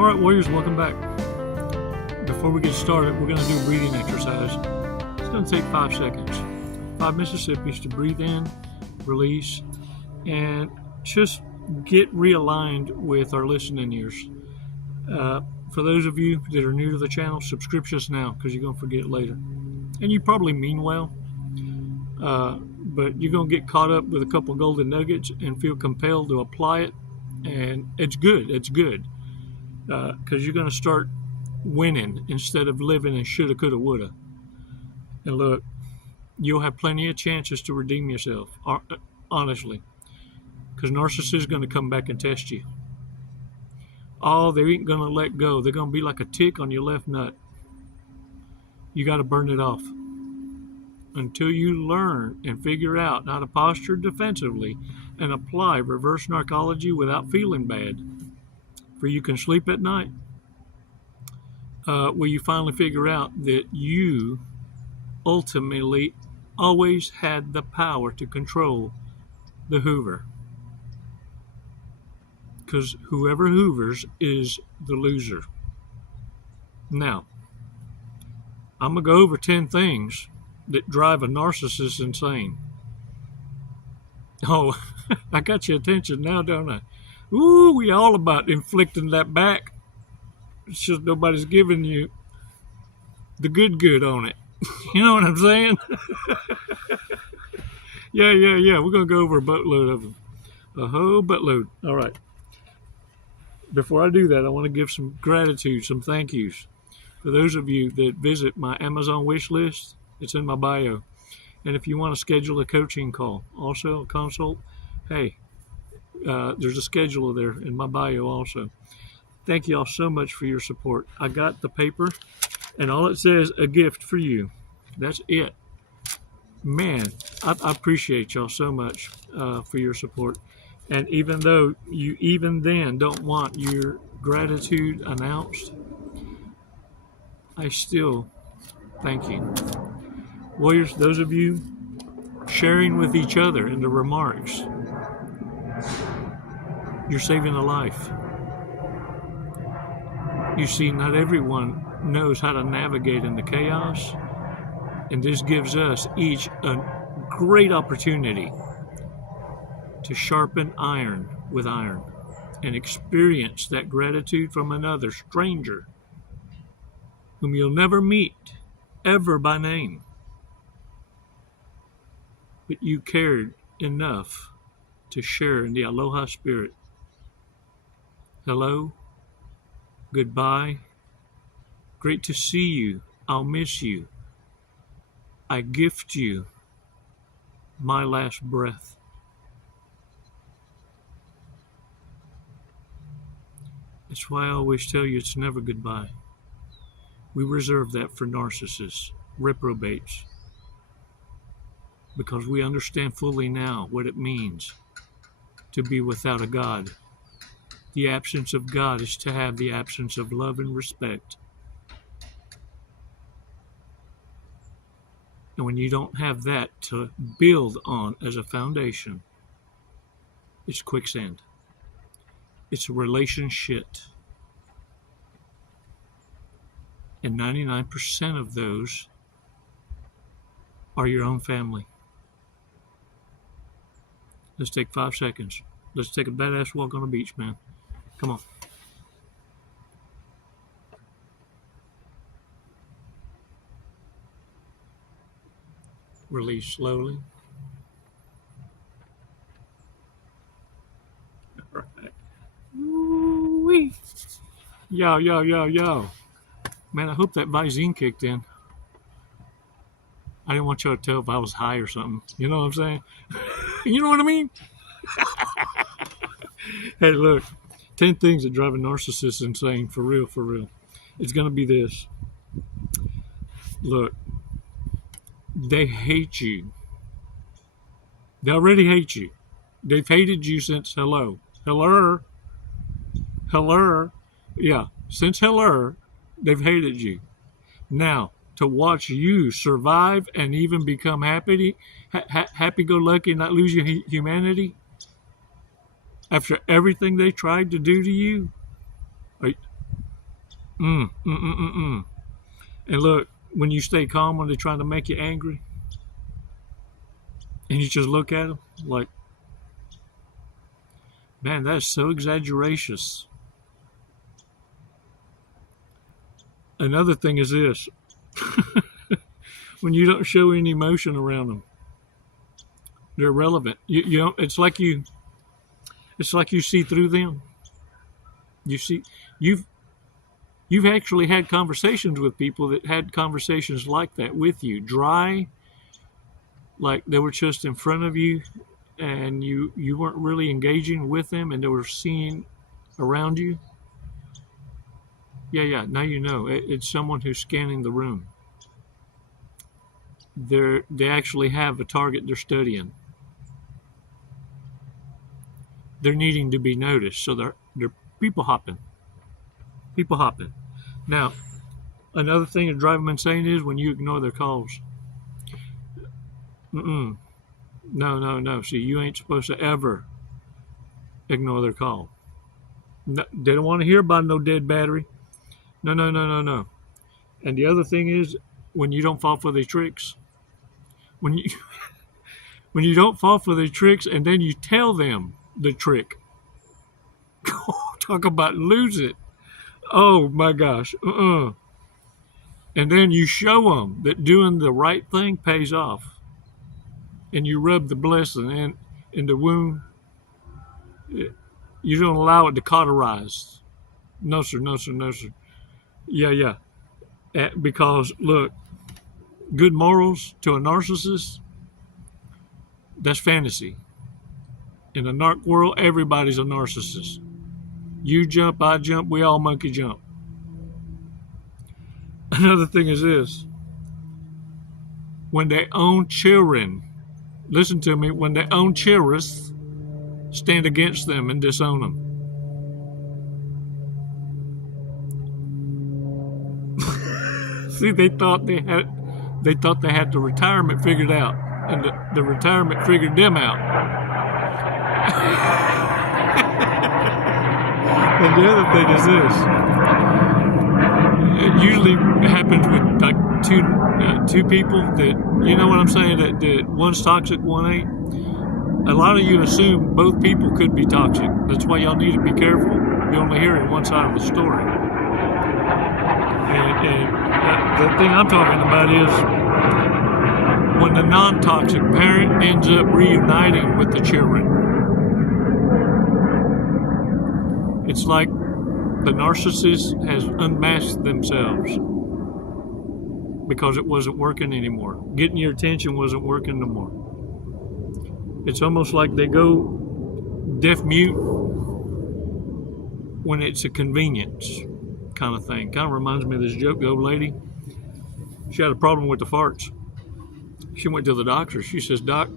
All right, warriors, welcome back. Before we get started, we're going to do a breathing exercise. It's going to take 5 seconds. 5 Mississippis to breathe in, release, and just get realigned with our listening ears. For those of you that are new to the channel, subscribe just now because you're going to forget later. And you probably mean well, but you're going to get caught up with a couple golden nuggets and feel compelled to apply it. And it's good. It's good. Because you're going to start winning instead of living in shoulda, coulda, woulda. And look, you'll have plenty of chances to redeem yourself, honestly. Because narcissists is going to come back and test you. Oh, they ain't going to let go. They're going to be like a tick on your left nut. You got to burn it off. Until you learn and figure out how to posture defensively and apply reverse narcology without feeling bad, where you can sleep at night, where you finally figure out that you ultimately always had the power to control the Hoover. Because whoever hoovers is the loser. Now, I'm going to go over 10 things that drive a narcissist insane. Oh, I got your attention now, don't I? Ooh, we all about inflicting that back. It's just nobody's giving you the good on it. You know what I'm saying? Yeah. We're going to go over a boatload of them. A whole boatload. All right. Before I do that, I want to give some gratitude, some thank yous. For those of you that visit my Amazon wish list, it's in my bio. And if you want to schedule a coaching call, also a consult, hey, there's a scheduler there in my bio also. Thank you all so much for your support. I got the paper, and all it says, a gift for you. That's it. Man, I appreciate y'all so much for your support. And even though you even then don't want your gratitude announced, I still thank you. Warriors, those of you sharing with each other in the remarks, you're saving a life. You see, not everyone knows how to navigate in the chaos, and this gives us each a great opportunity to sharpen iron with iron and experience that gratitude from another stranger whom you'll never meet ever by name, but you cared enough to share in the aloha spirit. Hello, goodbye, great to see you, I'll miss you, I gift you my last breath. That's why I always tell you it's never goodbye. We reserve that for narcissists, reprobates, because we understand fully now what it means to be without a God. The absence of God is to have the absence of love and respect. And when you don't have that to build on as a foundation, it's quicksand. It's a relationship. And 99% of those are your own family. Let's take 5 seconds. Let's take a badass walk on the beach, man. Come on. Release slowly. All right. Woo-wee. Yo. Man, I hope that Visine kicked in. I didn't want y'all to tell if I was high or something. You know what I'm saying? You know what I mean? Hey, look. 10 things that drive a narcissist insane. For real. It's going to be this. Look. They hate you. They already hate you. They've hated you since hello. Yeah, since hello, they've hated you. Now, to watch you survive and even become happy-go-lucky and not lose your humanity after everything they tried to do to you, Mm, mm, mm, mm, mm. And look, when you stay calm when they're trying to make you angry, and you just look at them like, man, that's so exaggeracious. Another thing is this: when you don't show any emotion around them, they're irrelevant. You don't. It's like you see through them. You see, you've you've actually had conversations with people that had conversations like that with you, dry, like they were just in front of you, and you weren't really engaging with them, and they were seeing around you. Yeah, yeah. Now you know it's someone who's scanning the room. They actually have a target they're studying. They're needing to be noticed, so they're people hopping. People hopping. Now, another thing that drives them insane is when you ignore their calls. Mm-mm. No, no, no. See, you ain't supposed to ever ignore their call. No, they don't want to hear about no dead battery. No, no, no, no, no. And the other thing is when you don't fall for their tricks. When you when you don't fall for their tricks and then you tell them the trick. Talk about lose it. Oh my gosh. And then you show them that doing the right thing pays off. And you rub the blessing in the wound. You don't allow it to cauterize. No, sir, no, sir, no, sir. Yeah, yeah. Because, look, good morals to a narcissist, that's fantasy. In the narc world, everybody's a narcissist. You jump, I jump, we all monkey jump. Another thing is this. When they own children, listen to me, when they own children, stand against them and disown them. See, they thought they had the retirement figured out, and the retirement figured them out. And the other thing is this: it usually happens with like two people that, you know what I'm saying, that one's toxic, one ain't. A lot of you assume both people could be toxic. That's why y'all need to be careful. You're only hearing one side of the story. And the thing I'm talking about is when the non-toxic parent ends up reuniting with the children. It's like the narcissist has unmasked themselves because it wasn't working anymore. Getting your attention wasn't working no more. It's almost like they go deaf mute when it's a convenience kind of thing. Kind of reminds me of this joke. The old lady, she had a problem with the farts. She went to the doctor. She says, "Doc,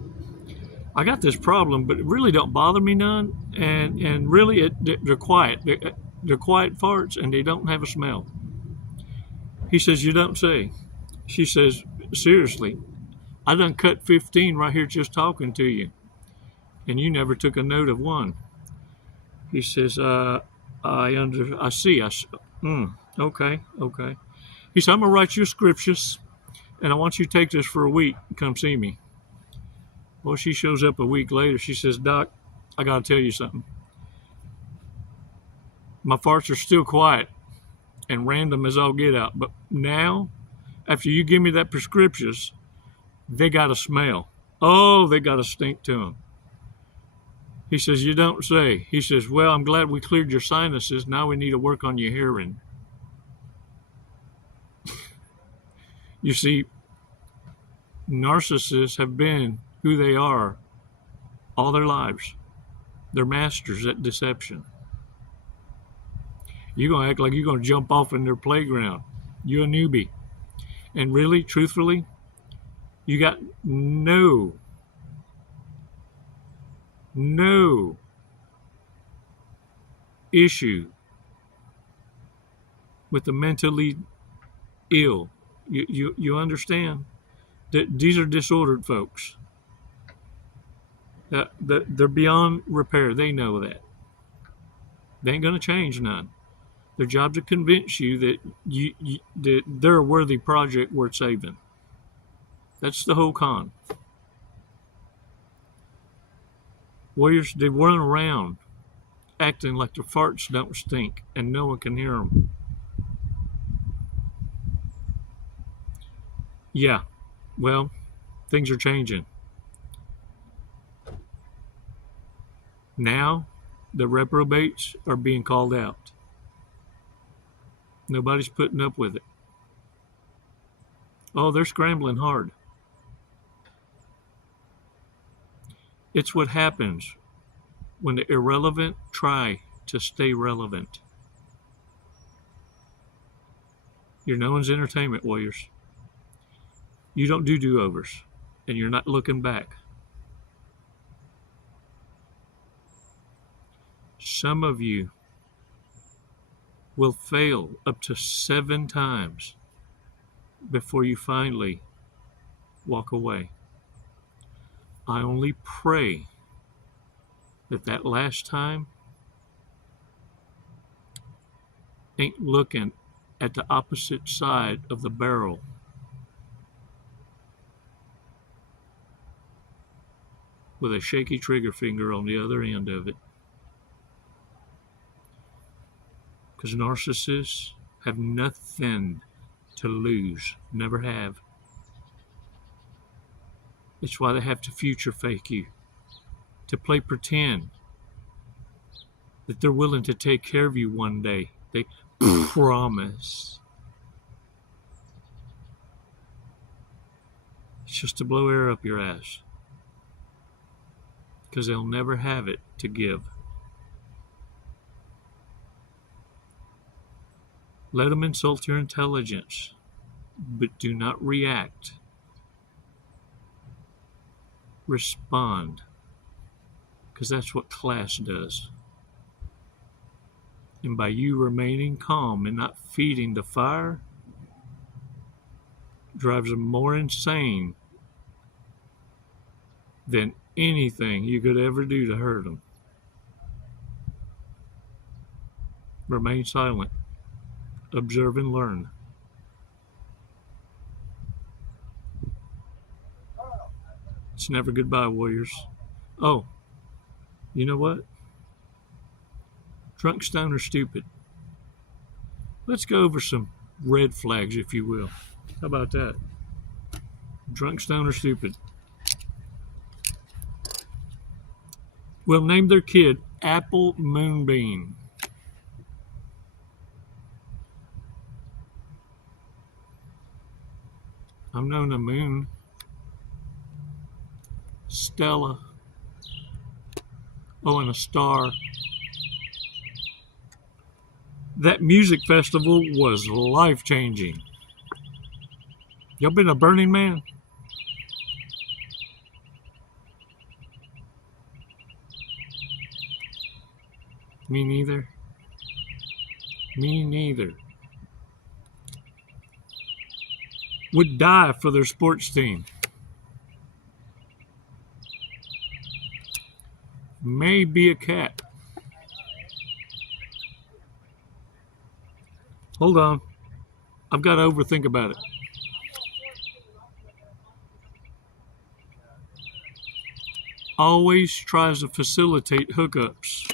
I got this problem, but it really don't bother me none. And really, they're quiet. They're quiet farts, and they don't have a smell." He says, "You don't say." She says, "Seriously, I done cut 15 right here just talking to you, and you never took a note of one." He says, I see. Okay. He said, "I'm going to write you scriptures, and I want you to take this for a week and come see me." Well, she shows up a week later. She says, "Doc, I got to tell you something. My farts are still quiet and random as all get out. But now, after you give me that prescriptions, they got a smell. Oh, they got a stink to them." He says, "You don't say." He says, "Well, I'm glad we cleared your sinuses. Now we need to work on your hearing." You see, narcissists have been who they are all their lives. They're masters at deception. You're going to act like you're going to jump off in their playground. You're a newbie. And really, truthfully, you got no issue with the mentally ill. You understand that these are disordered folks. They're beyond repair. They know that. They ain't going to change none. Their job to convince you that that they're a worthy project worth saving. That's the whole con. Warriors, they run around acting like their farts don't stink and no one can hear them. Yeah, well, things are changing. Now, the reprobates are being called out. Nobody's putting up with it. Oh, they're scrambling hard. It's what happens when the irrelevant try to stay relevant. You're no one's entertainment, warriors. You don't do do-overs, and you're not looking back. Some of you will fail up to 7 times before you finally walk away. I only pray that last time ain't looking at the opposite side of the barrel. With a shaky trigger finger on the other end of it. Because narcissists have nothing to lose, never have. It's why they have to future fake you, to play pretend that they're willing to take care of you one day. They promise. It's just to blow air up your ass. Because they'll never have it to give. Let them insult your intelligence, but do not react. Respond, because that's what class does. And by you remaining calm and not feeding the fire, drives them more insane than anything you could ever do to hurt them. Remain silent. Observe and learn. It's never goodbye, warriors. Oh, you know what? Drunk, stoned, or stupid. Let's go over some red flags, if you will. How about that? Drunk, stoned, or stupid. Will name their kid Apple Moonbeam. I'm known a moon. Stella. Oh, and a star. That music festival was life-changing. Y'all been a Burning Man? Me neither. Me neither. Would die for their sports team. May be a cat. Hold on. I've got to overthink about it. Always tries to facilitate hookups.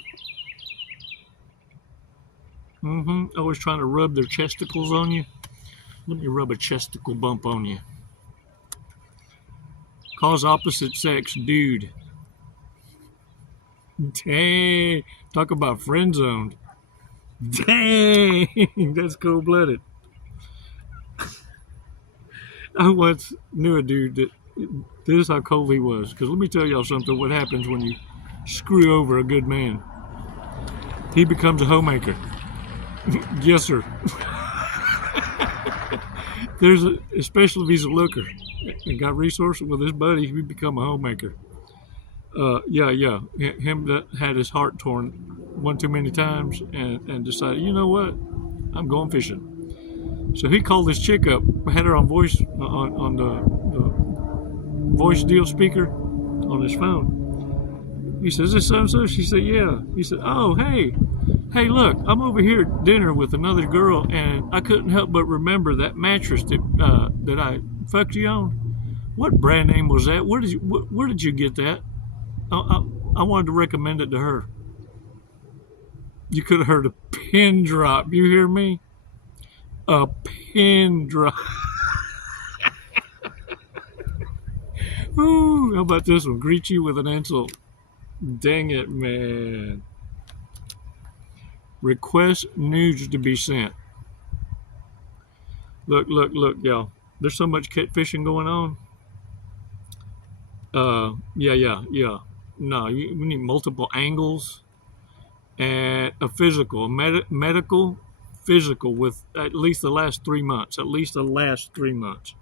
Always trying to rub their chesticles on you. Let me rub a chesticle bump on you. Cause opposite sex dude. Dang. Talk about friend zoned. Dang. That's cold-blooded. I once knew a dude that this is how cold he was. Because let me tell y'all something. What happens when you screw over a good man. He becomes a homemaker. Yes, sir. Especially if he's a looker and got resources with his buddy, he become a homemaker. Yeah. Him that had his heart torn one too many times and decided, you know what, I'm going fishing. So he called this chick up, had her on voice on the voice deal speaker on his phone. He says, "Is this so and so?" She said, "Yeah." He said, "Oh, hey, Hey, look, I'm over here at dinner with another girl, and I couldn't help but remember that mattress that I fucked you on. What brand name was that? Where did you get that? I wanted to recommend it to her. You could have heard a pin drop. You hear me? A pin drop. Ooh, how about this one? Greet you with an insult. Dang it, man. Request nudes to be sent. Look, y'all. There's so much catfishing going on. Yeah. No, we need multiple angles and a physical, medical, physical with at least the last 3 months. At least the last 3 months.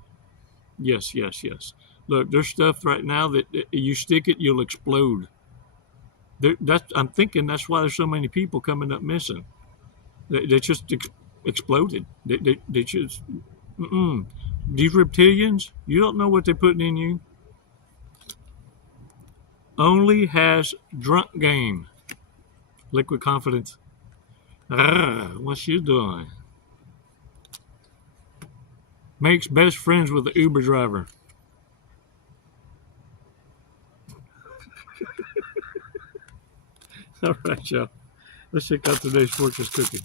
Yes. Look, there's stuff right now that you stick it, you'll explode. I'm thinking that's why there's so many people coming up missing. They just exploded. They just. These reptilians, you don't know what they're putting in you. Only has drunk game. Liquid confidence. What's you doing? Makes best friends with the Uber driver. All right, y'all. Let's check out today's fortress cookie.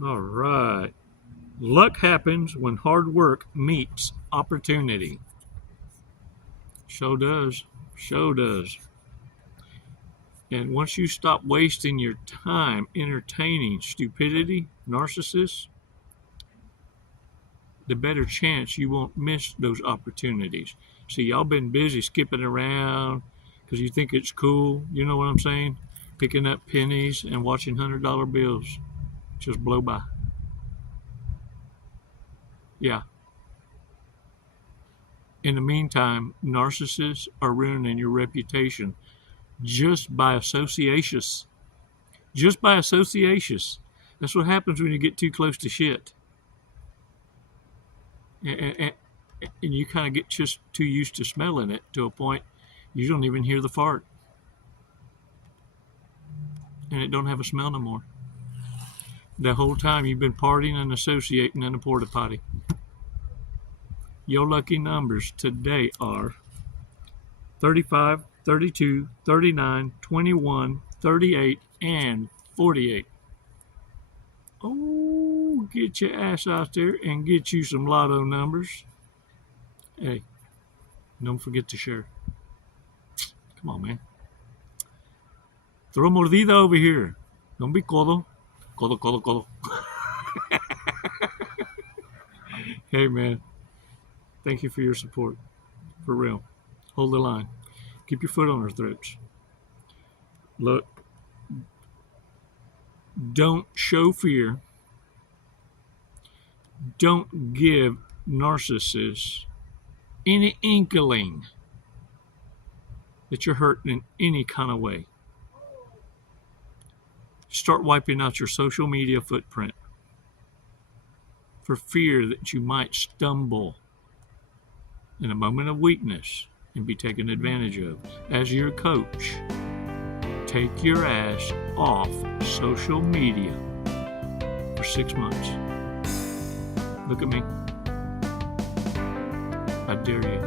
All right. Luck happens when hard work meets opportunity. Show does. And once you stop wasting your time entertaining stupidity, narcissists, the better chance you won't miss those opportunities. See, y'all been busy skipping around because you think it's cool. You know what I'm saying? Picking up pennies and watching $100 bills just blow by. Yeah. In the meantime, narcissists are ruining your reputation just by associations. Just by associations. That's what happens when you get too close to shit. And you kind of get just too used to smelling it to a point you don't even hear the fart. And it don't have a smell no more. The whole time you've been partying and associating in a porta potty. Your lucky numbers today are 35, 32, 39, 21, 38, and 48. Oh, get your ass out there and get you some lotto numbers. Hey, don't forget to share. Come on, man. Throw mordida over here. Don't be codo. Codo. Hey, man. Thank you for your support. For real. Hold the line. Keep your foot on our throats. Look, don't show fear. Don't give narcissists any inkling that you're hurting in any kind of way. Start wiping out your social media footprint for fear that you might stumble in a moment of weakness and be taken advantage of. As your coach, take your ass off social media for 6 months. Look at me. I dare you.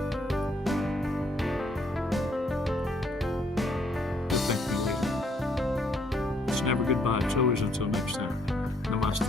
But thank me later. It's never goodbye. It's always until next time. Namaste.